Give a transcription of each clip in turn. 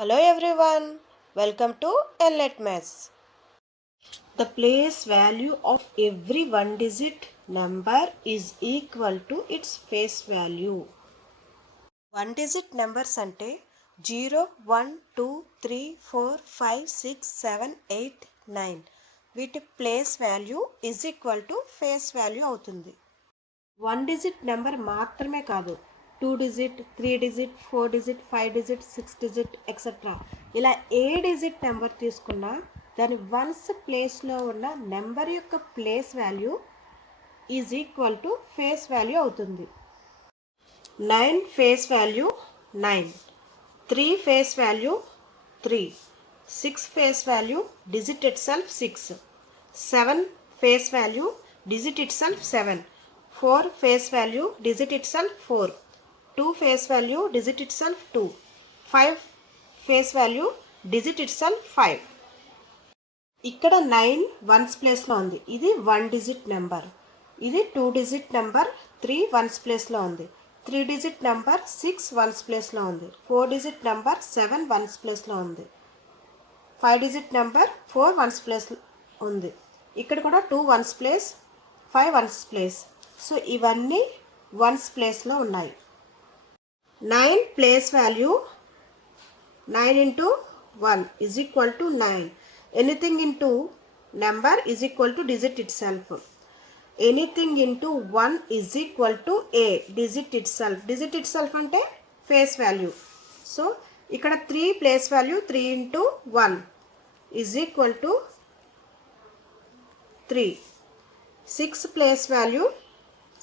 Hello everyone, welcome to Enlet Maths. The place value of every one digit number is equal to its face value. One digit numbers ante 0, 1, 2, 3, 4, 5, 6, 7, 8, 9. వీటి place value is equal to face value అవుతుంది. One digit number మాత్రమే కాదు, 2 digit, 3 digit, 4 digit, 5 digit, 6 digit etcetera ఇలా ఏ digit number తీసుకున్నా దాని once ప్లేస్లో ఉన్న number యొక్క place value is equal to face value అవుతుంది. 9 face value 9, 3 face value 3, 6 face value digit it self 6, 7 face value digit it self 7, 4 face value digit itself 4, 2 face value digit itself 2, 5 face value digit itself 5. ఇక్కడ 9 once ప్లేస్లో ఉంది, ఇది 1 digit number. ఇది 2 digit number 3 once ప్లేస్లో ఉంది. 3 digit number 6 once ప్లేస్లో ఉంది. 4 digit number 7 once ప్లేస్లో ఉంది. 5 డిజిట్ నెంబర్ 4 వన్స్ ప్లేస్ ఉంది. ఇక్కడ కూడా 2 ones place, 5 ones place. So ఇవన్నీ వన్స్ ప్లేస్లో ఉన్నాయి. 9 place value 9 into 1 is equal to 9. Anything into number is equal to digit it self. Anything into 1 is equal to A digit it self. Digit it self అంటే face value. So ఇక్కడ 3 place value 3 into 1 is equal to 3. 6 place value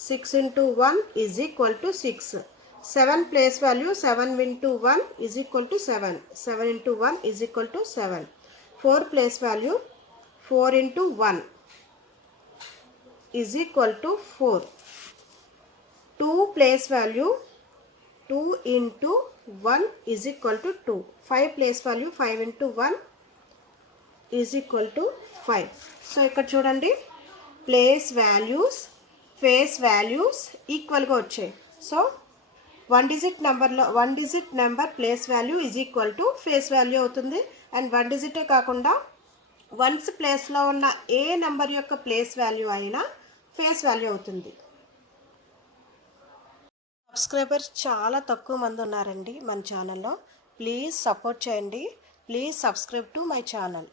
6 into 1 is equal to 6. 7 place value 7 into 1 is equal to 7. 7 into 1 is equal to 7. 4 place value 4 into 1 is equal to 4. 2 place value 2 into 1 is equal to 2. 5 place value 5 into 1 is equal to 5. So ఇక్కడ చూడండి, place values face values ఈక్వల్గా వచ్చాయి. So one digit number place value is equal to face value అవుతుంది. And 1 డిజిటే కాకుండా once ప్లేస్లో ఉన్న ఏ number యొక్క place value అయినా ఫేస్ వాల్యూ అవుతుంది. సబ్స్క్రైబర్స్ చాలా తక్కువ మంది ఉన్నారండి మన ఛానల్లో. ప్లీజ్ సపోర్ట్ చేయండి. Please subscribe to my channel.